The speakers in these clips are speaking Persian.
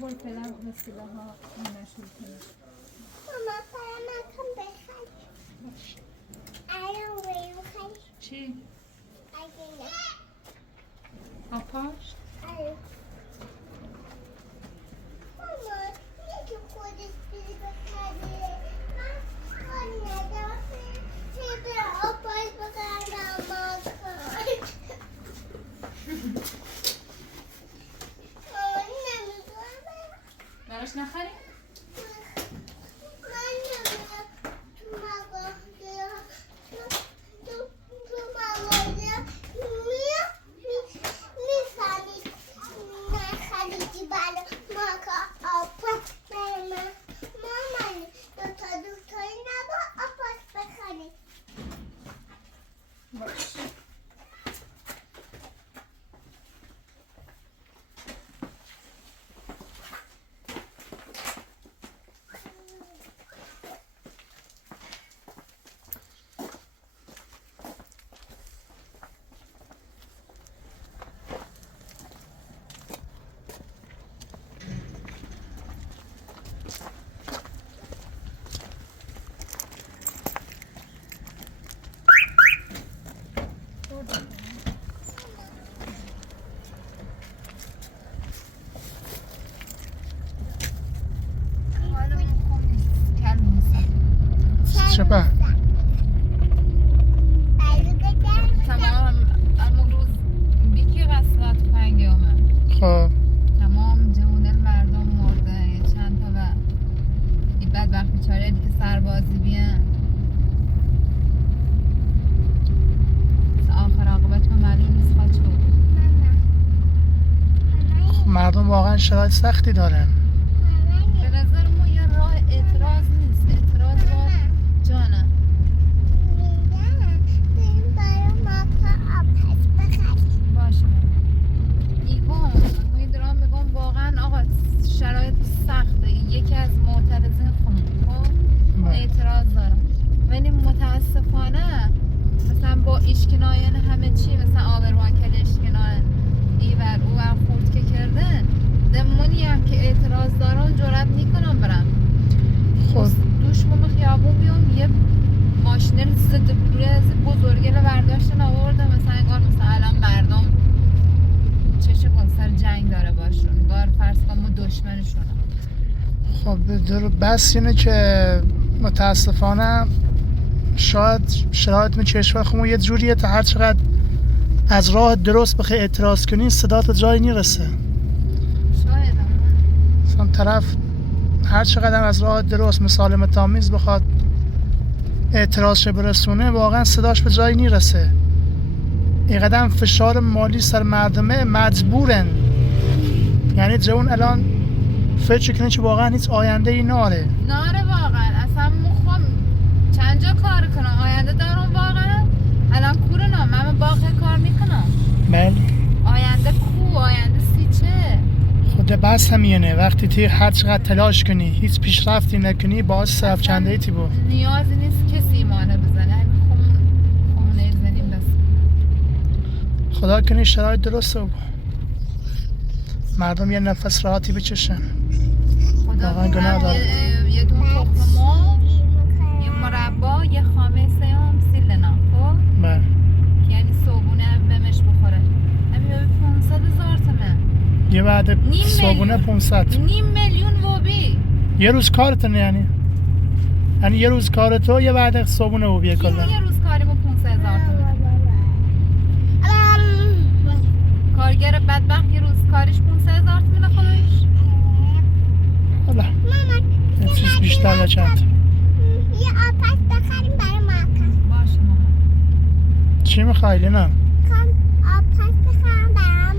وای پدر وسیله ها مشغول کنه. ماما برای من کن بخر. الان باید بخر. چی؟ اگه نه. آپاش؟ آره. ماما یکی خودش بری بخری. من کار ندارم. چه آپاش بخرم ماما کار. براش نخری؟ من نمیدونم تو مغازه میفهمید نخریدی برای ما که آپاس برای من مامان دوتایی نبا آپاس بخرید. باش. شبه تمام امون روز بیکی قصرات پنگامه خب تمام جون مردم مرده چند تا و این بدبخت بیچاره دیگه سربازی بیان آخر عاقبت ما معلوم نیست خواه چه بود. مردم واقعا شرایط سختی دارن. به نظر ما یه راه اعتراض نیست، اعتراض با جانم باشه ایگون میدونم میگم واقعا آقا شرایط سخته. یکی از معترضین خب اعتراض دارم ولی متاسفانه مثلا با اشکنایان همه چی مثلا آبروانکل اشکنایان ایور او خورد که کردن دمونی هم که اعتراض دارن جرات میکنم برم خب دوشمون خیابون بیام یه ماشین ضد گروه بزرگه رو برداشتن آورده مثلا انگار مثلا الان مردم چشه کن سر جنگ داره باشون انگار فرض کن ما دشمنشونم. خب بس اینه که متاسفانه شاید شرایط می کشور خودمون یه جوریه تا هر چقدر از راه درست بخوای اعتراض کنی صدا تا جایی نرسه. شاید مثلا طرف هر چقدر از راه درست مسالمت آمیز بخواد اعتراضش برسونه واقعا صداش به جایی نرسه. اینقدر فشار مالی سر مردمه مجبورن. یعنی جون الان فکر کنه که واقعا هیچ آینده ای ناره واقعا اصلا مخوام چند جا کار کنم آینده دارم واقعا الان کورنم من باغ کار میکنم بله آینده کو آینده چه خود بس همینه وقتی تی هر چقدر تلاش کنی هیچ پیشرفتی نکنی باعث سرفکنده ایتی بود. نیازی نیست کسی ایمانه بزنه خونه زنیم بس خدا کنی شرایط درسته بود مردم یه نفس راحتی بچشن. خدا واقعا گناه داره. یه دون تخم مرغ یه مربا یه خامه سیام سیلنا خب بله یعنی صبحونه بمش بخوره همین 500,000 تومن یه وعده صابونه 500 نیم میلیون وابی یه روز کارتونه یعنی یه روز کار تو یه وعده صابونه وابیه کلا یه روز کاری با 500,000 تومن کارگر بدبخت یه روز کاریش 500,000 تومن خودش حالا یه چیز بیشتر نچند یه آپس بخریم برای ماکا. باشه ماما چی میخوای لینا؟ کام آپس بخرم برام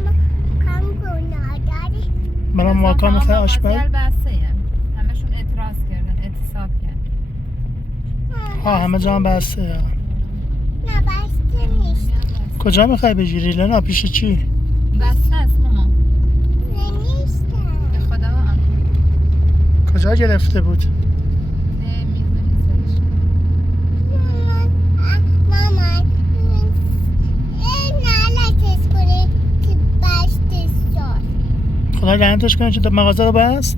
گناه داری. برای ماکا میخوای آشپز؟ همشون اعتراض کردن اعتصاب کردن ها همه جا هم بسته نه بسته نیست. کجا میخوای بگیری لنا؟ پیش چی؟ بسته است ماما. نیستم. به خدا کجا گرفته بود؟ میزونی مامان نالتش کنی که بسته شد. خدا لعنتش کنه که مغازه رو بست؟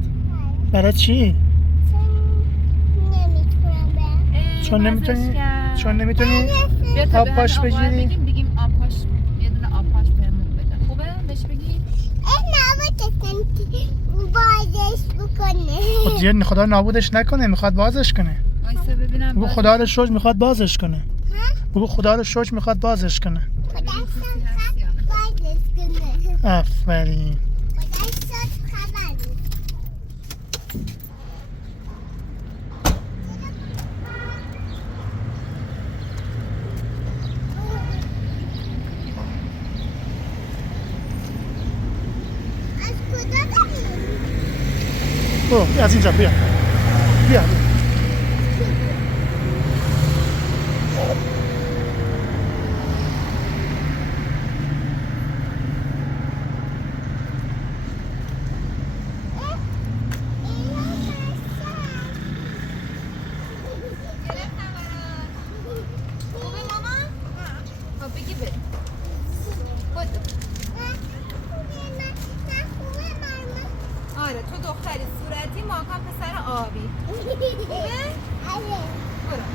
برای چی؟ چون نمیتونم برم. چون نمیتونی بیا تا آب به پاش همین آقا بگیری؟ بگیم آب پاش یه دونه آب پاش بهمون بده. خوبه بهش بگی؟ بازش بکنه. خب دیگه خدا نابودش نکنه، میخواد بازش کنه. وایسا ببینم بگو باز خدا رو شکر میخواد بازش کنه. بگو خدا رو شکر میخواد بازش کنه. خدا شد بازش کنه. آفرین. خدا شد خبر نیست. از کجا بریم؟ او از اینجا بیا. بیا. خوبه ماما؟ خب بگی بریم. بدو. آره تو دختری صورتی ماکان پسر آبی. برو.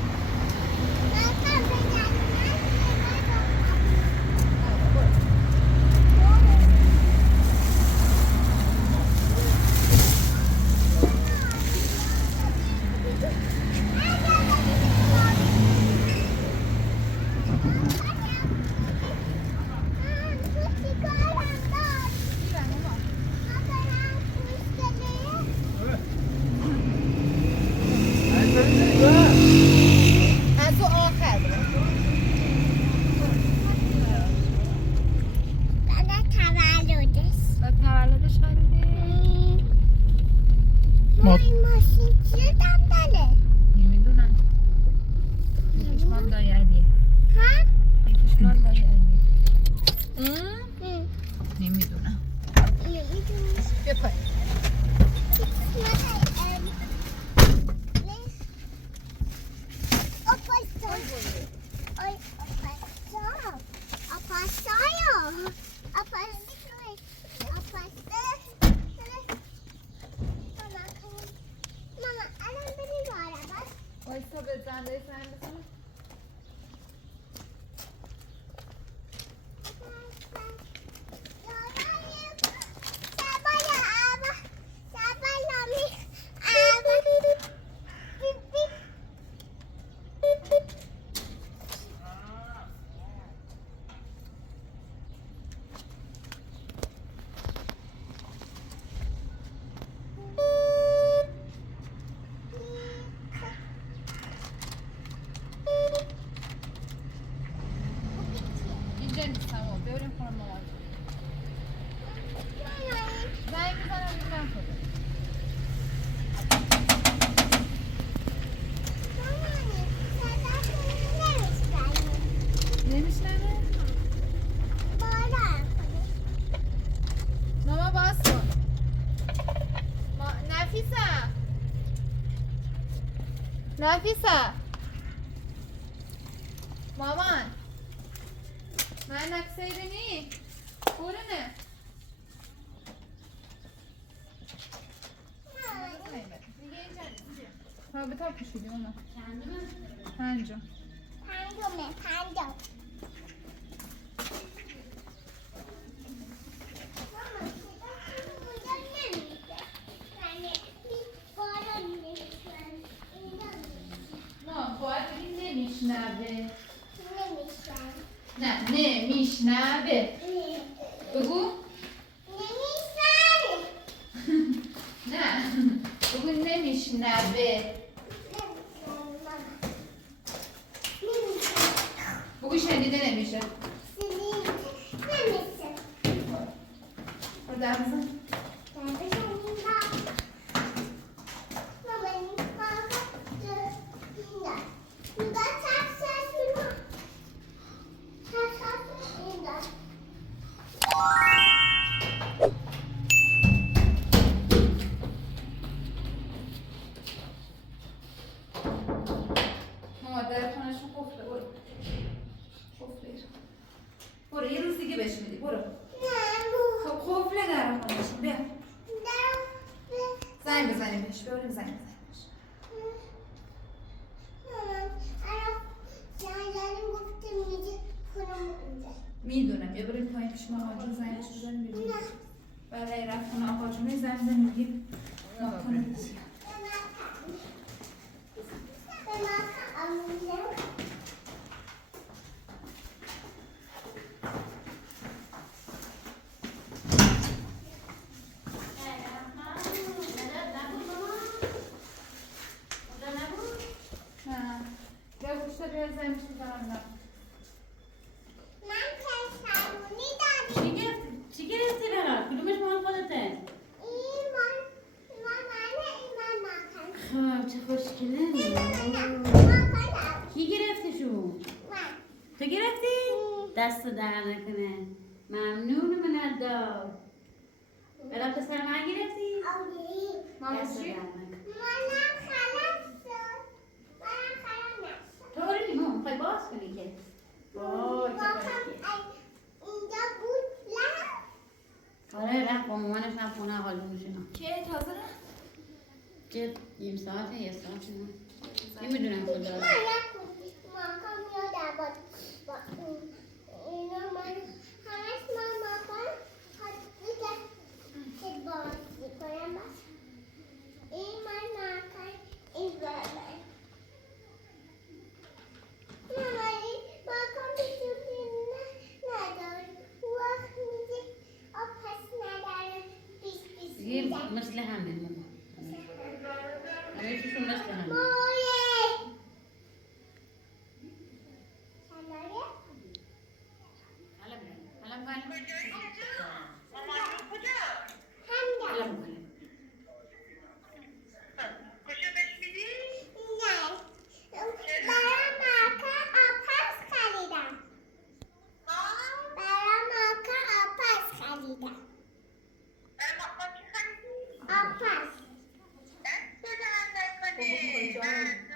از او آخر و تولدش خریدی؟ ما ماشین چیه دنباله؟ نمیدونم. یکیش مال دایردیه. ها؟ یکیش مال دایردیه. نمیدونم. بیا پایین. وایسا به زنده زنگ بزن. اینجا نیستم و بریم خونه مامان. زنگ میزنم میبینم کجا. نمیشنوه؟ ماما باز کن. نفیسه مامان من نکسه بینی برونه ها به تا پوشیدی ماما پنجم باید بگیم نمیشنوه نه نمیشنوه بگو نه بگو نمیشنوه بگو شنیده نمیشه برو در بزن بهش میدی برو. نه خب قفل در خونش بیا. در زنگ بزنیم بهش بریم زنگ بزنیم بهش. زنگ گفته میگه خونم اونجا. میدونم بیا بریم پایین پیش ما آقا جون زنگش بزنیم بیرون. نه برای رفتن آقا جون زنگ بزنیم میگیم ما کنیم. به ما آموزه نه بیا گوشتا بیا زنگش بزنم. من پسرونی داریم. چی گرفتی برات؟ کدومش مال خودته؟ این منه این من خب چه خوشگله. ماکان کی گرفتشو؟ من تو گرفتی؟ دست در نکنه. ممنون من الدا. برای پسر من گرفتی؟ آوری مامان دست چی؟ در نکنه. منم خلاص شد منم خلاص نشد طوری نیمون میخوای باز کنی که. وای چه خوشگله. اینجا بود نه آره رفت با مامانش رفت خونه آقالونشون. که تازه نه؟ چه نیم ساعته یه ساعت نه نمیدونم کجا. من یک ماکان یادم بود با اینا من همش من ماکان دیگه که باز کنم بس این من ماکان این برای مامانی ماکان بیشتری نداره وقت میگه آب پس نداره بیش دیگه میزن مثل همه مامان. یکیشون مثل همه. مویه سلاره حالا بله. هم حالا بله. نه برای ماکا آپس خریدم برای ماکا آپس خریدم آپس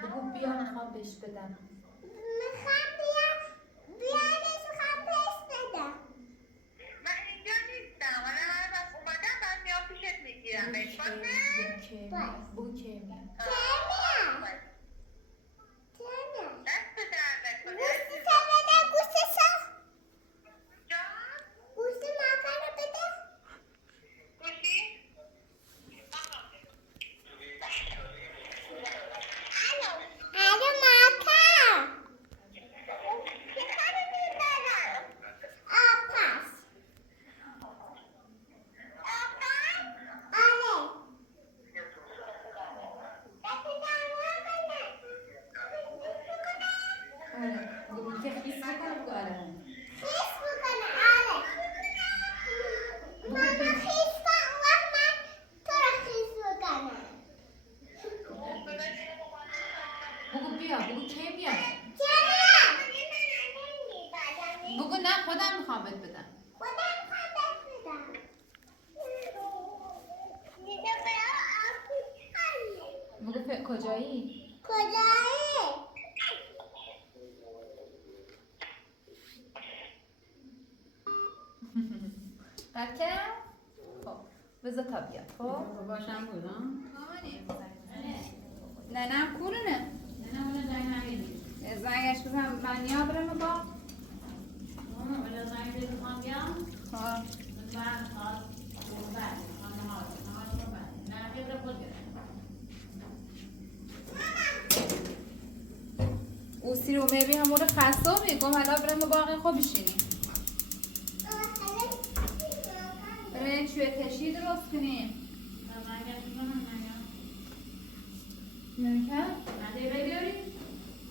بگو بیا میخوام بهش بدم. میخوام بیانش میخوام پس بدم بگو که میاد. تمیه گوشتی تا بده گوشتی سا گوشتی ماکا رو بده الو ماکا آپس آره آره بگو که خیس بکنه بگو آره. خیس بکنه آره ماما خیس کن وقت من تو رو خیس بکنم بگو بیا بگو که میاد. چرا؟ بگو نه خودم میخوام بهت بدم. خودم میخوام بهت بدم دیگه برای آفیس بگو کجایی؟ کجایی؟ قد کرد؟ خب بذار تا بیاد. خب باشم بودم. مامانی نه نه کورونه. نه ولی زنگ نمیدی. زنگش بزن من یا برم با مامان ولی زنگ دیدی میخوام بیام. خب من خواست بعد میخوام نهار بعد. نه یه خود گرفت. او سیرو میبی همون خصابی گم حالا برم باقی خوب بشینی. برای چوی کشی درست کنیم. ممکن؟ نداری بیاری؟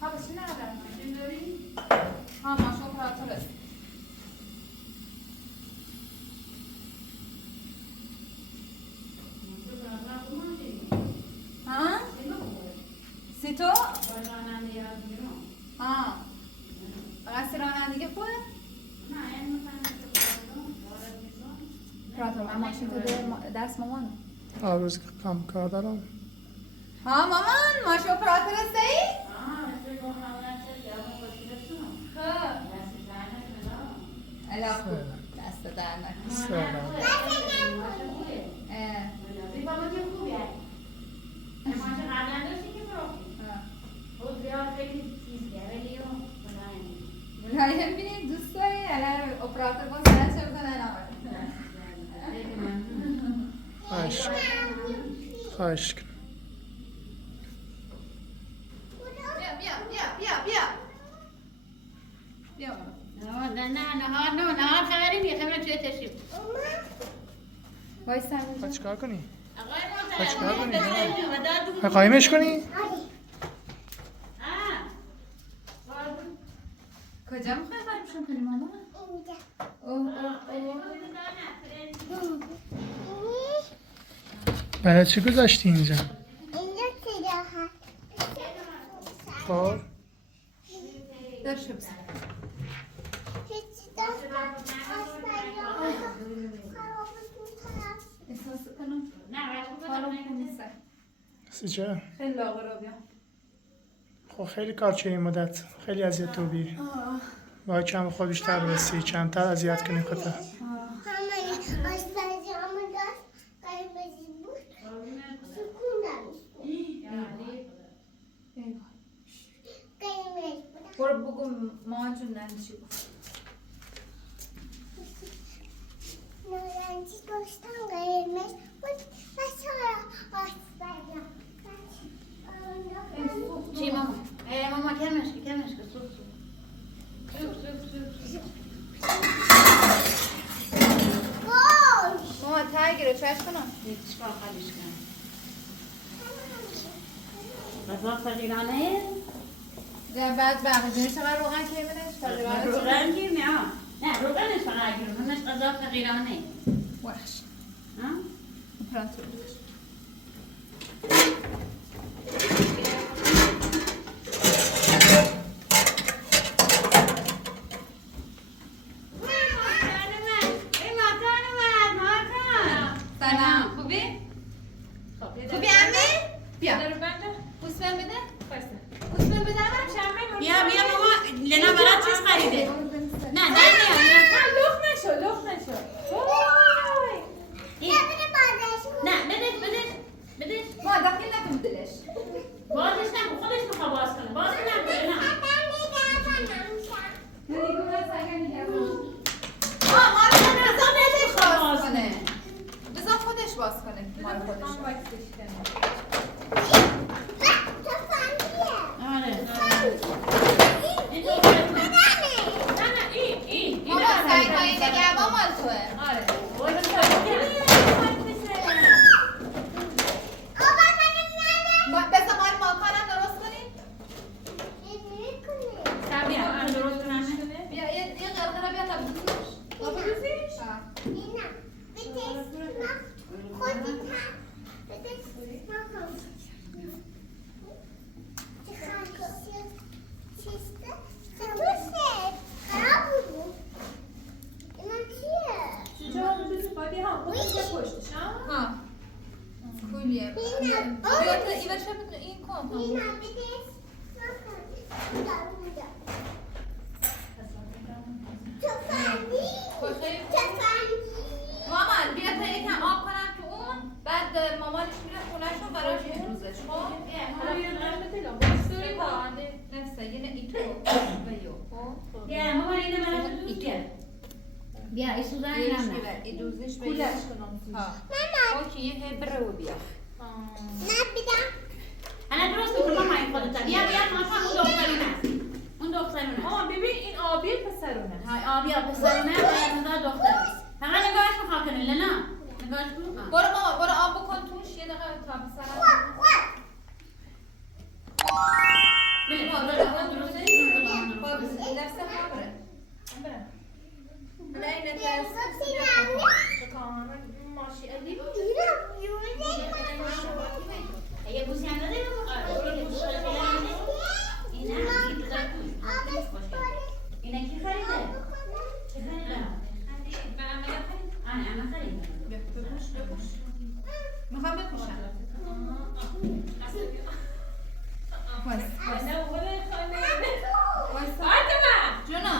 ها بشی ندارم. ماشین داری؟ ها ماشون پراتور است. ها؟ سی تو؟ ها فقط سی رانندگی خوبه؟ پراتور من ماشین تو دست مامانو. روز کم کار دارم. ها مامان ماشو پراتور است ای؟ خب الا دست در نکنه. سلام. بابا که خوبه. ما چه قبلا داشتی که فروختی. خود بیا خیلی چیزیه ولی ملایم بینید دوست داری؟ الان اپراتور با سرش رو کنن آمد. خواهش کن. بیا نه خبری نیست خبری توی تشریف وایسا خواهد چکار کنی؟ آقای چیکار کنی؟ محترم قایمش کنی؟ کجا میخوای قایمشون کنی ماما؟ اینجا. برای چی گذاشتی اینجا؟ اینجا چی راحت. خب درشو بسن هیچی دست احساس کنم حالا کنیسه سی چرا؟ خیلی لاغر رو بیا خب خیلی کار چه این مدت خیلی اذیت تو بی باید کم خود بیشتر برسی کمتر اذیت کنی خودت همانی آشپزی همون داشت قرمزی بود سکون داشت قرمز بود برو بگو مامان ننچی گفت نارنجی داشتم قرمز بود و چرا آشپزی چی ماما؟ ماما کمش که سوپ باش ماما تایگیره چوش کنم چیکار خالیش کنم غذا فقیرانه بعد بقیه چقدر روغن که میدهش روغن گیر نه روغنش فقط گیر همش غذا فقیرانه وحش ها اپراتور بودش سلام خوبی؟ خوبی امه؟ بیا بوس من بده؟ بوس من بده امه؟ بیا ماما لنا برات چیز خریده نه در نیا لخ نشو بیا بده بازش نه بدش ما داخل نکن دلش بازش نکن خودش میخوا باز کنه باز نکنه نه بذار خودش باز کنه مال خودش آره این ماما سنگ‌های نگهبان مال توه آره بذار مال ماکانم درست کنیم بیا یه قرقره بیا تا بزوزش ها کولیه بیا تا این کن مامان بیا تا یکم آب کنم تو اون بعد مامانش میره خونه‌ش رو براش می‌روزش خب نفسه یه ایتو بیو خب بیا ماما اینه من تو دوست کرد بیا ای سوزن اینم نه ای دوزش بیو ها اوکی یه هبره و بیا انا درست میکنم ماما این خودت بیا ماما اون دخترونه ببین این آبی پسرونه های آبی پسرونه و این دختر است فقط نگاهش میخواه کنی لنا نگاهش کن برو ماما برو آب بکن توش یه دقیقه تا پسرم بله بابا درسته درست ما بره نه این ماشی علی اگه بوسی هم داده اگه بوسی اینا کی خریده؟ چه خریده؟ انا خریده بپوش میخوام بپوشم جونا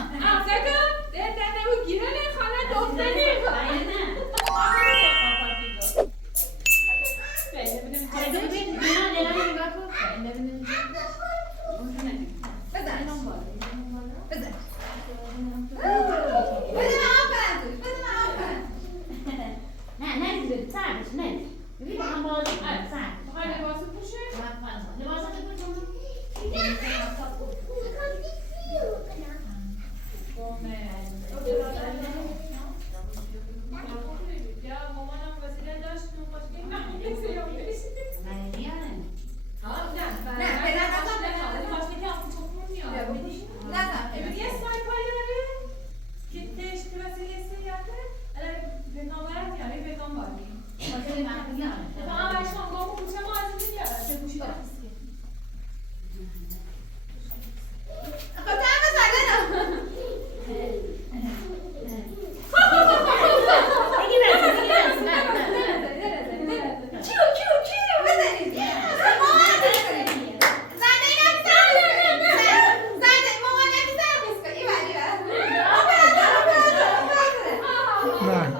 نه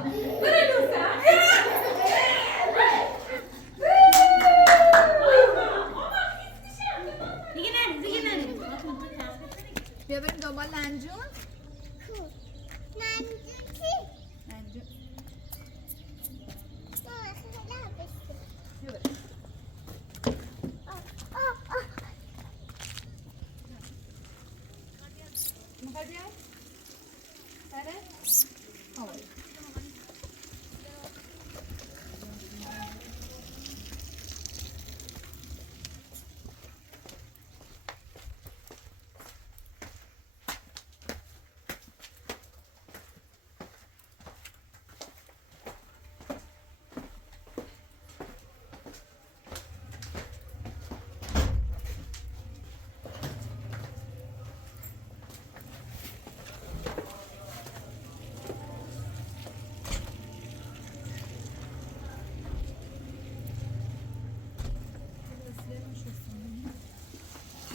بیا بریم دنبال لنجون. ننجوکی لنجون ماما خیلی بسته بیا بریم. میخوای بیای؟ بله؟ آماده.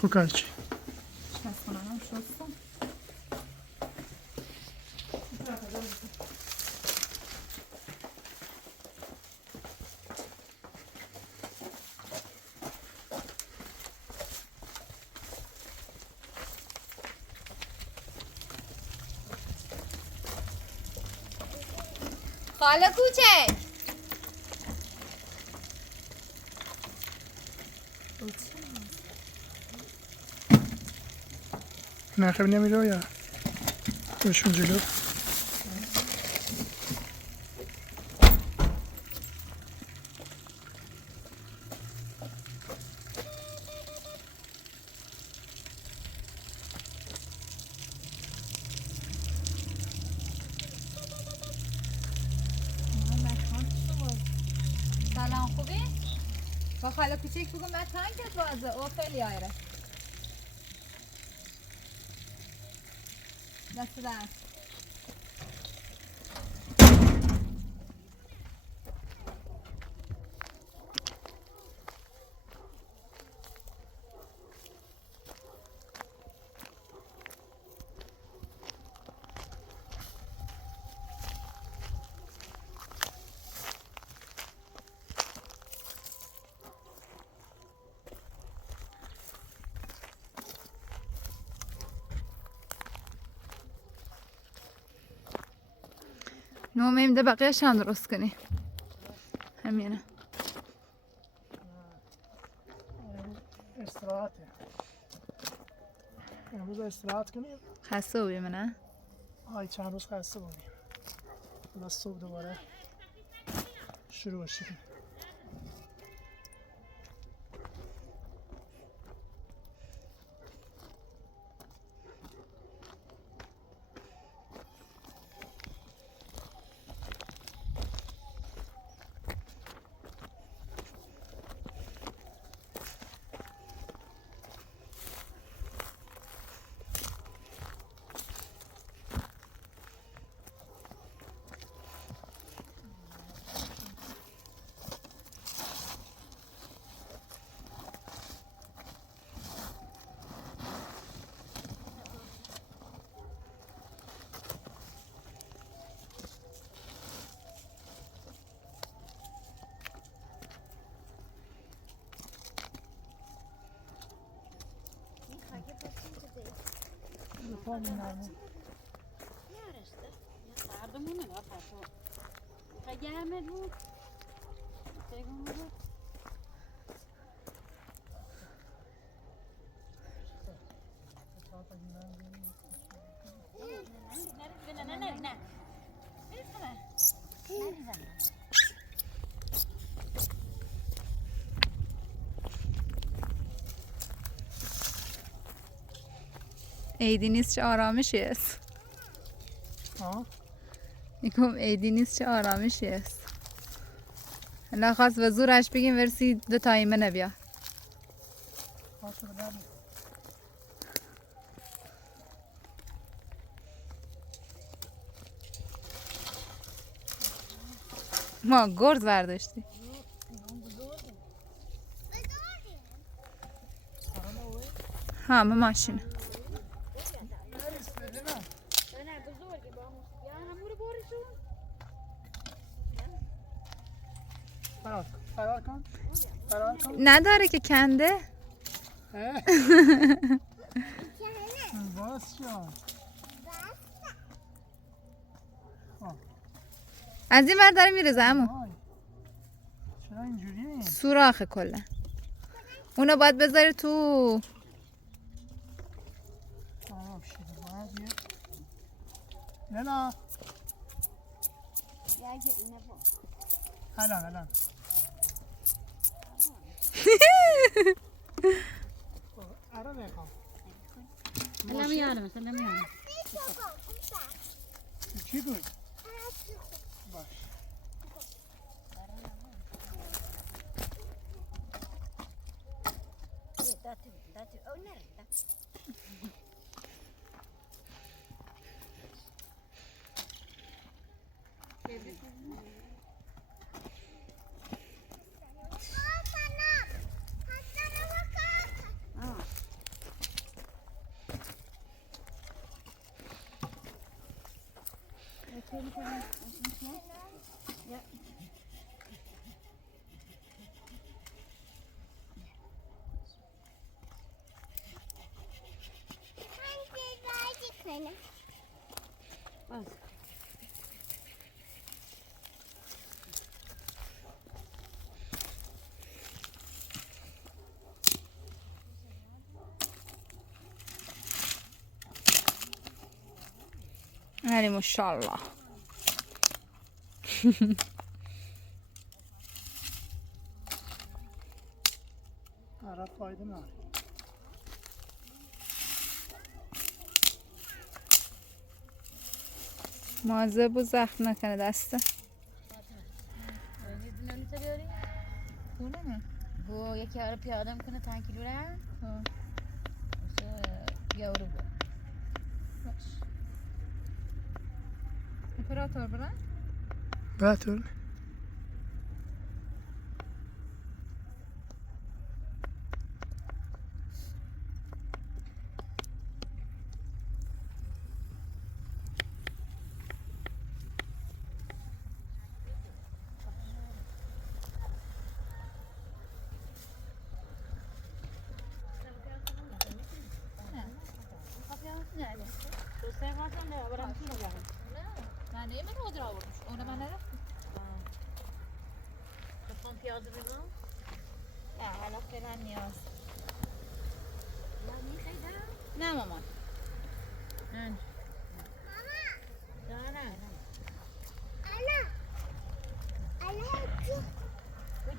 خوب کارچی آشپزخونه‌ام شستم. خاله کوچک نه خیلی نمیره یا روشون جلو سلام خوبی؟ با خاله کوچک بگو من تنگت بازه او خیلی آیره دست دست نومیم ده بقیهش هم درست کنی همینه استراحته امروز استراحت کنیم خسته بودی منه آی چند روز خسته بودیم حالا صبح دوباره شروع شدیم عیدی نیست چه آرامشی است. میگم عیدی نیست چه آرامشی است. حالا خواست به زورش بگیم ورسی 2 تا ایمنه بیا. ما گرد برداشتی. ها به ماشین. فرار کن. نداره که کنده. باز شو. از این ور داره میرزه عمو. چرا اینجوریه؟ سوراخه کلا. اونو باید بذاری تو. نه الان آره میخوام. سلام یارم سلام یارم. چی بود؟ باش. علی ماشاءالله. آره فایده نداره. مواظب و زخم نکنه دسته. خونه گو یکی آره پیاده میکنه 5 کیلو رن یورو بود. اپراتور برن؟ بطور من نمیدونم رو آوردم. اون من نرفتم. بخوام پیاده بگم؟ نه حالا فعلا نیاز. میخوایدم؟ نه مامان.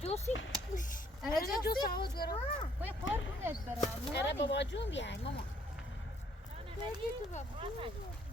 جوسی انا جوس عود برا. وي قار بنت برا. أنا بابا جون يعني ماما. تو بابا.